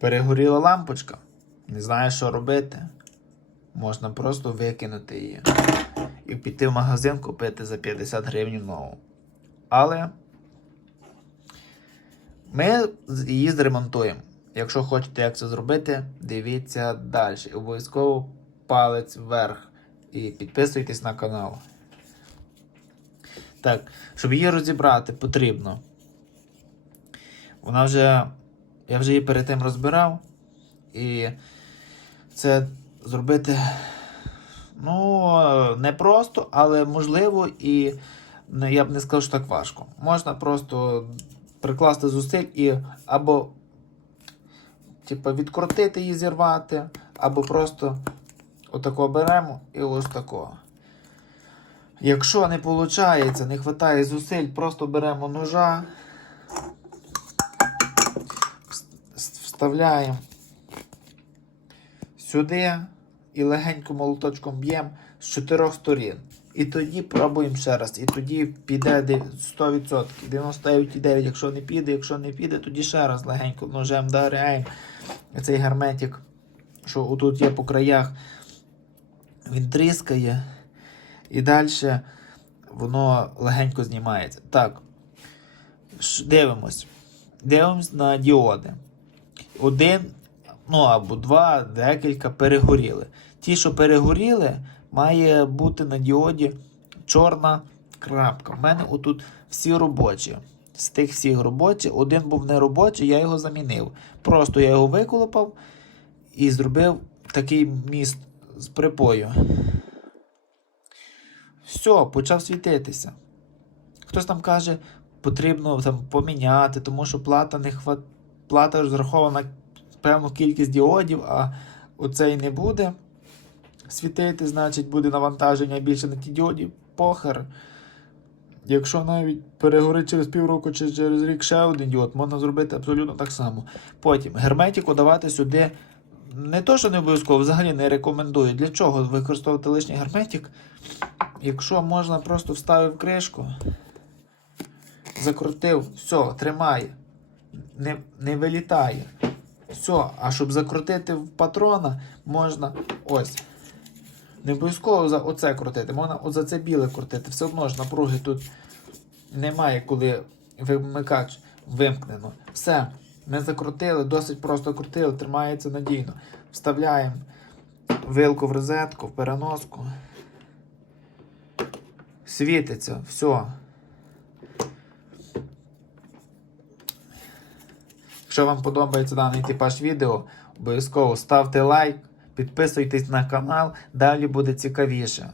Перегоріла лампочка. Не знаєш, що робити. Можна просто викинути її і піти в магазин купити за 50 гривень нову. Але ми її зремонтуємо. Якщо хочете, як це зробити, дивіться далі. Обов'язково палець вверх. І підписуйтесь на канал. Так, щоб її розібрати, потрібно. Вона вже. Я вже її перед тим розбирав. І це зробити. Ну, не просто, але можливо, і не- я б не сказав, що так важко. Можна просто прикласти зусиль і або типу, відкрутити її, зірвати, або просто отако беремо і ось такого. Якщо не виходить, не вистачає зусиль, просто беремо ножа, вставляємо сюди і легенько молоточком б'ємо з чотирьох сторін. І тоді пробуємо ще раз. І тоді піде 100%, 99,9. Якщо не піде, якщо не піде, тоді ще раз легенько ножем вдаряємо. Цей герметик, що отут є по краях, він тріскає. І далі воно легенько знімається. Так. Дивимось. Дивимось на діоди. Один, ну або два, декілька перегоріли. Ті, що перегоріли, має бути на діоді чорна крапка. У мене отут всі робочі. З тих всіх робочих, один був не робочий, я його замінив. Просто я його виколопав і зробив такий міст з припою. Все, почав світитися. Хтось там каже, потрібно там поміняти, тому що плата не хват... плата розрахована на певну кількість діодів, а оцей не буде світити, значить буде навантаження більше на ті діоді. Похер. Якщо навіть перегорить через півроку чи через рік ще один діод, можна зробити абсолютно так само. Потім герметику давати сюди не то, що не обов'язково, взагалі не рекомендую. Для чого використовувати лишній герметик? Якщо можна просто вставив кришку, закрутив, все, тримає, не, не вилітає. Все, а щоб закрутити патрона, можна ось. Не обов'язково за оце крутити, можна от за це біле крутити. Все одно ж напруги тут немає, коли вимикач вимкнено. Все, ми закрутили, досить просто крутили, тримається надійно. Вставляємо вилку в розетку, в переноску. Світиться, все. Якщо вам подобається даний типаж відео, обов'язково ставте лайк, підписуйтесь на канал, далі буде цікавіше.